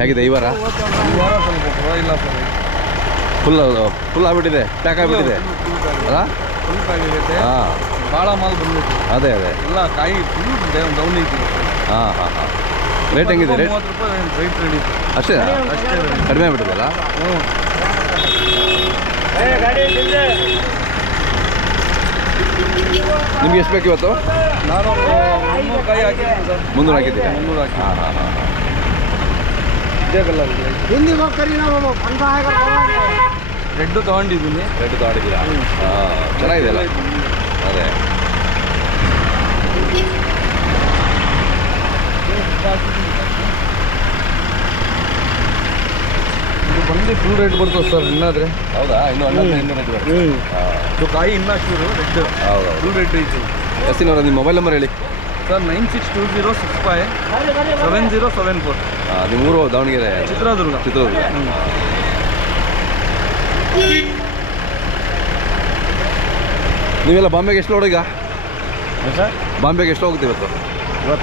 ಹೇಗಿದೆ ಈ ವಾರ? ಸ್ವಲ್ಪ ಪರವಾಗಿಲ್ಲ ಸರ್. ಫುಲ್ ಆಗ್ಬಿಟ್ಟಿದೆ, ಪ್ಯಾಕ್ ಆಗಿಬಿಟ್ಟಿದೆ ಅಲ್ಲ? ಹಾಂ, ಭಾಳ ಮಾಲ್ ಬಂದಿತ್ತು. ಅದೇ ಎಲ್ಲ ಕಾಯಿ ಫುಲ್ ಡೌನ್ ಐತಿ. ಹಾಂ. ರೇಟ್ ಹೆಂಗಿದೆ? ರೇಟ್ 30 ರೂಪಾಯಿ ರೇಟ್ ನಡೀತು ಅಷ್ಟೇ, ಕಡಿಮೆ ಆಗ್ಬಿಟ್ಟಿದೆಲ್ಲ? ನಿಮ್ಗೆ ಎಷ್ಟು ಬೇಕು ಇವತ್ತು? ನಾನು 300 ಕಾಯಿ ಹಾಕಿದ್ದೀನಿ ಸರ್. 300 ಹಾಕಿದ್ದೀರಾ? 300 ಹಾಕಿ. ಹಾಂ. ಇದೇ ಕಲರ್ ರೆಡ್ ತೊಗೊಂಡಿದ್ದೀನಿ. ರೆಡ್ ತೊಗೊಂಡಿದ್ದೀರಾ? ಹಾಂ, ಚೆನ್ನಾಗಿದೆ ಅಲ್ಲ? ಅದೇ ಇದು ಬಂದು ಫುಲ್ ರೇಟ್ ಬರ್ತದೆ ಸರ್ ಇನ್ನಾದ್ರೆ. ಹೌದಾ? ಇನ್ನೂ 11 ರೇಟ್ ಬರುತ್ತೆ. ಇದು ಕಾಯಿ ಇನ್ನೂ ಚೂರು ರೆಡ್ ಹೌದು, ಫುಲ್ ರೇಟ್ ಐತಿ. ಎಸ್ಸಿನವರ ನಿಮ್ಮ ಮೊಬೈಲ್ ನಂಬರ್ ಹೇಳಿ ಸರ್. 9620657074. ನಿಮ್ಮ ಊರು ದಾವಣಗೆರೆ? ಚಿತ್ರದುರ್ಗ. ನೀವೆಲ್ಲ ಬಾಂಬೆಗೆ ಎಷ್ಟು ಲೋಡ್ ಈಗ? ಸರ್ ಬಾಂಬೆಗೆ ಎಷ್ಟು ಹೋಗುತ್ತೆ ಇವತ್ತು?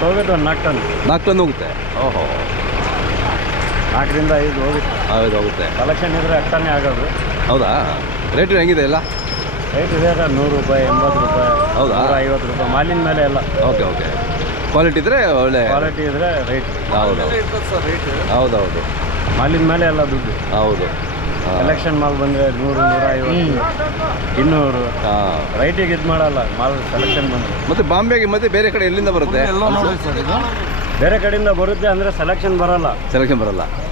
ಹೋಗುತ್ತೆ ಒಂದು 4 ಟನ್. 4 ಟನ್ ಹೋಗುತ್ತೆ? ಓಹೋ, 4ರಿಂದ 5 ಹೋಗುತ್ತೆ. ಹೌದು, ಹೋಗುತ್ತೆ. ಕಲೆಕ್ಷನ್ ಇದ್ರೆ 8 ಟನ್ನೇ ಆಗೋದು. ಹೌದಾ? ರೇಟ್ ಹೆಂಗಿದೆ ಎಲ್ಲ? ರೇಟ್ ಇದೆ ಸರ್. 100 ರೂಪಾಯಿ, 80 ರೂಪಾಯಿ, ಹೌದಾ? 150 ರೂಪಾಯಿ ಮಾಲಿನ ಮೇಲೆ ಎಲ್ಲ. ಓಕೆ. ಕ್ವಾಲಿಟಿ ಇದ್ರೆ ಒಳ್ಳೆ, ಕ್ವಾಲಿಟಿ ಇದ್ರೆ ರೇಟ್. ಹೌದು. ಮಾಲಿನ ಮೇಲೆ ಎಲ್ಲ ದುಡ್ಡು. ಹೌದು. ಕಲೆಕ್ಷನ್ ಮಾಲ್ ಬಂದರೆ 100, 150, 200. ರೈಟಿಗೆ ಇದು ಮಾಡಲ್ಲ ಮಾಲ್ ಸೆಲೆಕ್ಷನ್ ಬಂದರೆ. ಮತ್ತೆ ಬಾಂಬೆಗೆ ಮತ್ತೆ ಬೇರೆ ಕಡೆ ಎಲ್ಲಿಂದ ಬರುತ್ತೆ? ಎಲ್ಲ ನೋಡಿ ಸರ್, ಇದು ಬೇರೆ ಕಡೆಯಿಂದ ಬರುತ್ತೆ ಅಂದರೆ ಸೆಲೆಕ್ಷನ್ ಬರಲ್ಲ.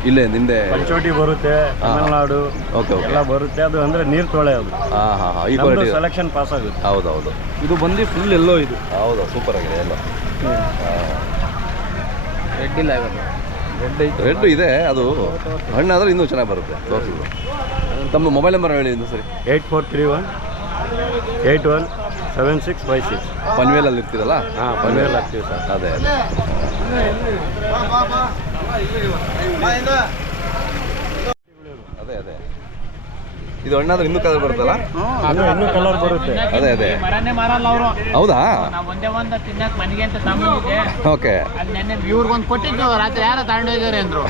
ಇಲ್ಲೇ ನಿಂದೆ ಪಂಚೋಟಿ ಬರುತ್ತೆ, ತಮಿಳ್ನಾಡು ಎಲ್ಲ ಬರುತ್ತೆ. ಅದು ಅಂದರೆ ನೀರು ತೊಳೆಯೋದು. ಈ ಕ್ವಾಲಿಟಿ ಸೆಲೆಕ್ಷನ್ ಪಾಸ್ ಆಗುತ್ತೆ. ಹೌದು. ಇದು ಬಂದು ಫುಲ್ ಎಲ್ಲೋ ಇದು. ಹೌದು, ಸೂಪರ್ ಆಗಿದೆ ಎಲ್ಲ. ರೆಡ್ ಇಲ್ಲ ಇವತ್ತು. ರೆಡ್ ಇದೆ, ಅದು ಹಣ್ಣಾದ್ರೆ ಇನ್ನೂ ಚೆನ್ನಾಗಿ ಬರುತ್ತೆ. ತೋರಿಸಿದ್ರು. ತಮ್ಮ ಮೊಬೈಲ್ ನಂಬರ್ ಹೇಳಿ ಇನ್ನು ಸರಿ. 8431817656. ಪನ್ವೇಲಲ್ಲಿ ಇರ್ತೀರಲ್ಲ? ಹಾಂ, ಪನ್ವೇಲ್ ಆಗ್ತೀವಿ ಸರ್. ಅದೇ. ಇದು ಹಣ್ಣಾದ್ರೆ ಇನ್ನೂ ಕಲರ್ ಬರುತ್ತಲ್ಲ? ಇನ್ನೂ ಕಲರ್ ಬರುತ್ತೆ. ಅದೇ. ಮರನೇ ಮಾರಲ್ಲ ಅವರು. ಹೌದಾ? ನಾವು ಒಂದೇ ಒಂದು ತಿನ್ನಕ್ ಮನೆಗೆ ಅಂತ ತಗೊಂಡಿದ್ದೆ. ಓಕೆ. ಅಲ್ಲಿ ನೆನ್ನೆ ಇವ್ರಿಗೊಂದು ಕೊಟ್ಟಿದ್ದು, ರಾತ್ರಿ ಯಾರೋ ತಗೊಂಡೋಗಿದ್ದಾರೆ ಅಂದ್ರು.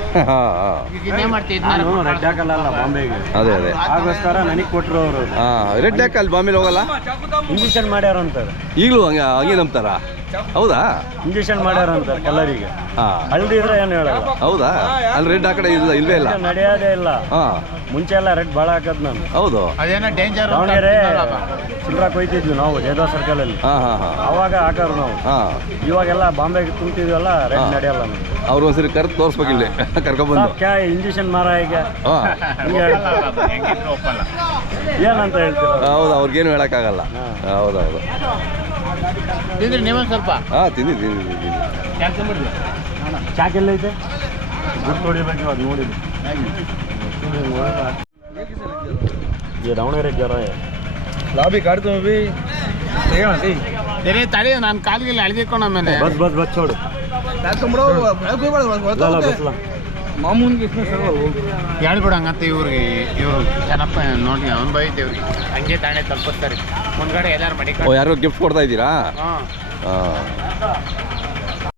ಈಗ ಇನ್ನೇ ಮಾಡ್ತಿದ್ದೆ ರೆಡ್ ಹಾಕಲ್ಲ ಬಾಂಬೆಗೆ. ಅದೇ. ಆಗೋಸ್ಕರ ನನಗೆ ಕೊಟ್ಟರು ಅವರು. ರೆಡ್ ಯಾಕೆ ಅಲ್ಲಿ ಬಾಂಬೆಲಿ ಹೋಗಲ್ಲ? ಇಂಜೆಕ್ಷನ್ ಮಾಡ್ಯಾರ ಅಂತಾರೆ. ಈಗಲೂ ಹಂಗೆ ನಂಬ್ತಾರ? ಹೌದಾ? ಇಂಜೆಕ್ಷನ್ ಮಾಡ್ಯಾರ ಅಂತಾರೆ ಕಲರಿಗೆ. ಹಳದಿ ಇದ್ರೆ ಏನು ಹೇಳಲ್ಲ. ಹೌದಾ? ಅಲ್ಲಿ ರೆಡ್ ಆ ಕಡೆ ಇಲ್ವೇ ಇಲ್ಲ, ನಡೆಯೋದೇ ಇಲ್ಲ. ಮುಂಚೆ ಎಲ್ಲ ರೆಡ್ ಭಾಳ ಹಾಕದ್ ನಾನು. ಹೌದು. ಅದೇನೋ ಡೇಂಜರ್. ದಾವಣಗೆರೆ ಚಿಲ್ಲರ ಕೊಯ್ತಿದ್ವಿ ನಾವು ಜಯದಾಸ್ ಸರ್ಕಲ್ ಅಲ್ಲಿ. ಅವಾಗ ಹಾಕೋರು ನಾವು. ಇವಾಗೆಲ್ಲ ಬಾಂಬೆಗೆ ತುಂಬ್ತಿದ್ವಲ್ಲ, ರೆಡ್ ನಡೆಯಲ್ಲ. ಅವ್ರು ಒಂದ್ಸರಿ ಕರೆದು ತೋರಿಸ್ಬೇಕು ಇಲ್ಲಿ, ಕರ್ಕೊಂಡ್ಬಂದು. ಇಂಜೆಕ್ಷನ್ ಮಾರ ಈಗ ಏನಂತ ಹೇಳ್ತೀರ? ಹೌದು, ಅವ್ರಿಗೇನು ಹೇಳಕ್ಕಾಗಲ್ಲ. ಹೌದೌದು. ತಿಂದ್ರಿ ನೀವೊಂದು ಸ್ವಲ್ಪ? ತಿಂದಿದ್ದೀನಿ. ಚಾಕೆಲ್ಲ ಐತೆ ದುಡ್ಡು ಹೊಡಿಬೇಕು. ಅದು ನೋಡಿದ್ವಿ ये दावणಗೆರೆ ಜ್ವರ ಲಾಬಿ ಕಾಡ್ತು भी तेरे तड़ी ನಾನು ಕಾಲಿಗೆ ಅಳ್ದಿಕೊಂಡು ಆಮೇಲೆ ಬಸ್ छोड़ ಮಾಮೂನ್ಗೆ ಹೇಳ್ಬಿಡು ಹಂಗಂತ ಇವ್ರು ಚೆನ್ನಪ್ಪ ನೋಡಿ ಅವ್ನು ಬೈತೆ ಇವ್ರಿಗೆ ಹಂಗೆ ತಾಣೆ ತಲುಪಿಸ್ತಾರೆ ಮುಂದ್ಗಡೆ ಎಲ್ಲಾರು ಮಡಿಕೊಂಡು. ಯಾರು ಗಿಫ್ಟ್ ಕೊಡ್ತಾ ಇದ್ದೀರಾ? ಹಾಂ.